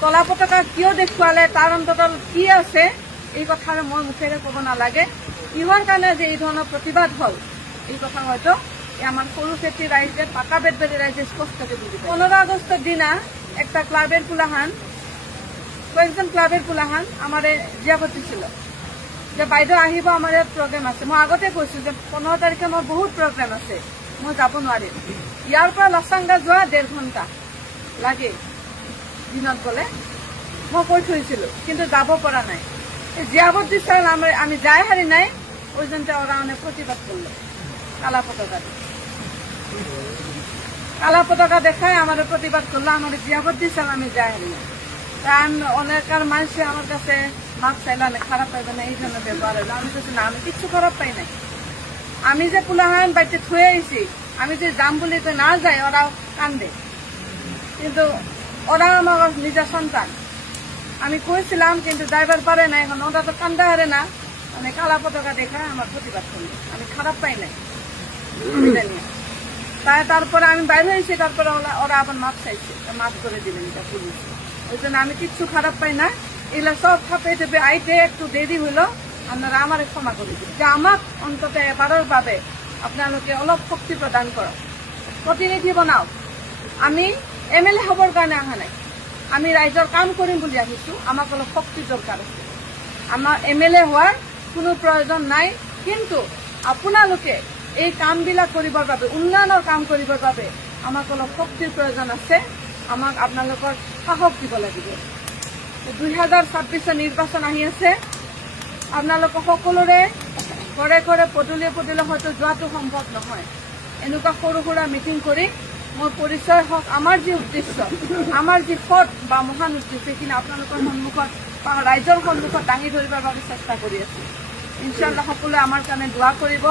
কলা পতাকা কিয় দেখুৱালে তাৰ অন্তত কি আছে এই কথা মই মুখেৰে ক'ব নালাগে। কিহৰ কাৰণে যে এই ধৰণৰ প্ৰতিবাদ হ'ল এই কথা হয়তো আমার সরুক্ষেত্রী রাইজে পাকা বেদবেদী রাইজে স্পষ্টকে বুঝবে। 15 আগস্টের দিনা একটা ক্লাবের পুলাহান কয়েকজন ক্লাবের পুলাহান আমার জিয়াপতি ছিল যে বাইদেউ আহিব আমার প্রোগ্রাম আছে। মই আগতে কৈছো যে 15 তারিখে মোৰ বহুত প্ৰোগ্ৰাম আছে, মই যাব নোৱাৰিম। ইয়াৰ পৰা লাচাংগা যোৱা 1.5 ঘণ্টা লাগে দিনত গলে। মই কৈ থৈছিলো কিন্তু যাব পৰা নাই। জিয়াপতি স্যার আমি যাই হারি নাই, ওই জন্য ওরা অনেক প্রতিবাদ করলো কালা পতাকা দেখায় আমার প্রতিবাদ করলো। আমার জিয়াপতি স্যার আমি যাই হারি না। অনেক মানুষ আমার কাছে মাপ চাইলে খারাপ পাইবে না এই জন্য ব্যবহার হলো। আমি বলছি না, আমি কিচ্ছু খারাপ পাই নাই। আমি যে পুলাহান বাড়িতে থুয়ে আইছি, আমি যে যাম বলি না যাই, ওরাও কান্দে। কিন্তু ওরা আমার নিজের সন্তান। আমি কইছিলাম কিন্তু ড্রাইভার পারে না। এখন ওরা তো কান্দা হারে না, মানে কালা পতাকা দেখায় আমার প্রতিবাদ করলো। আমি খারাপ পাই নাই তাই। তারপরে আমি বাইরে হয়েছি, তারপরে ওরা আবার মাপ চাইছে, মাপ করে দিলেন এটা পুলিশ। ওই জন্য আমি কিচ্ছু খারাপ পাই না। এগুলো সব খাপে টেপে আইতে একটু দেরি হইলো, আপনারা আমার ক্ষমা করে দিন। যে আমাক অন্তত এবারের বাবে আপনালোকে অলপ শক্তি প্রদান করক, প্রতিনিধি বনাও। আমি MLA হবার কারণে আহা নাই, আমি ৰাইজৰ কাম কৰিম বুলি আহিছো। আমাক অলপ শক্তি দৰকাৰ আছে। আমাৰ MLA হোৱাৰ কোনো প্ৰয়োজন নাই, কিন্তু আপোনালোকে এই কামবিলাক কৰিবৰ বাবে, উন্নয়নৰ কাম কৰিবৰ বাবে আমাক অলপ শক্তিৰ প্ৰয়োজন আছে। আমাক আপোনালোকৰ সাহস দিব লাগিব। 2026 নিৰ্বাচন আহি আছে। আপোনালোক সকলোৰে ঘৰে ঘৰে পদূলিয়ে পদূলিয়ে হয়তো যোৱাটো সম্ভৱ নহয়। এনেকুৱা সৰু সুৰা মিটিং কৰি মোৰ পৰিচয় হওক, আমাৰ যি উদ্দেশ্য, আমাৰ যি সৎ বা মহান উদ্দেশ্য, সেইখিনি আপোনালোকৰ সন্মুখত বা ৰাইজৰ সন্মুখত দাঙি ধৰিবৰ বাবে চেষ্টা কৰি আছো। ইনশাআল্লাহ সকলোৱে আমাৰ কাৰণে দোৱা কৰিব।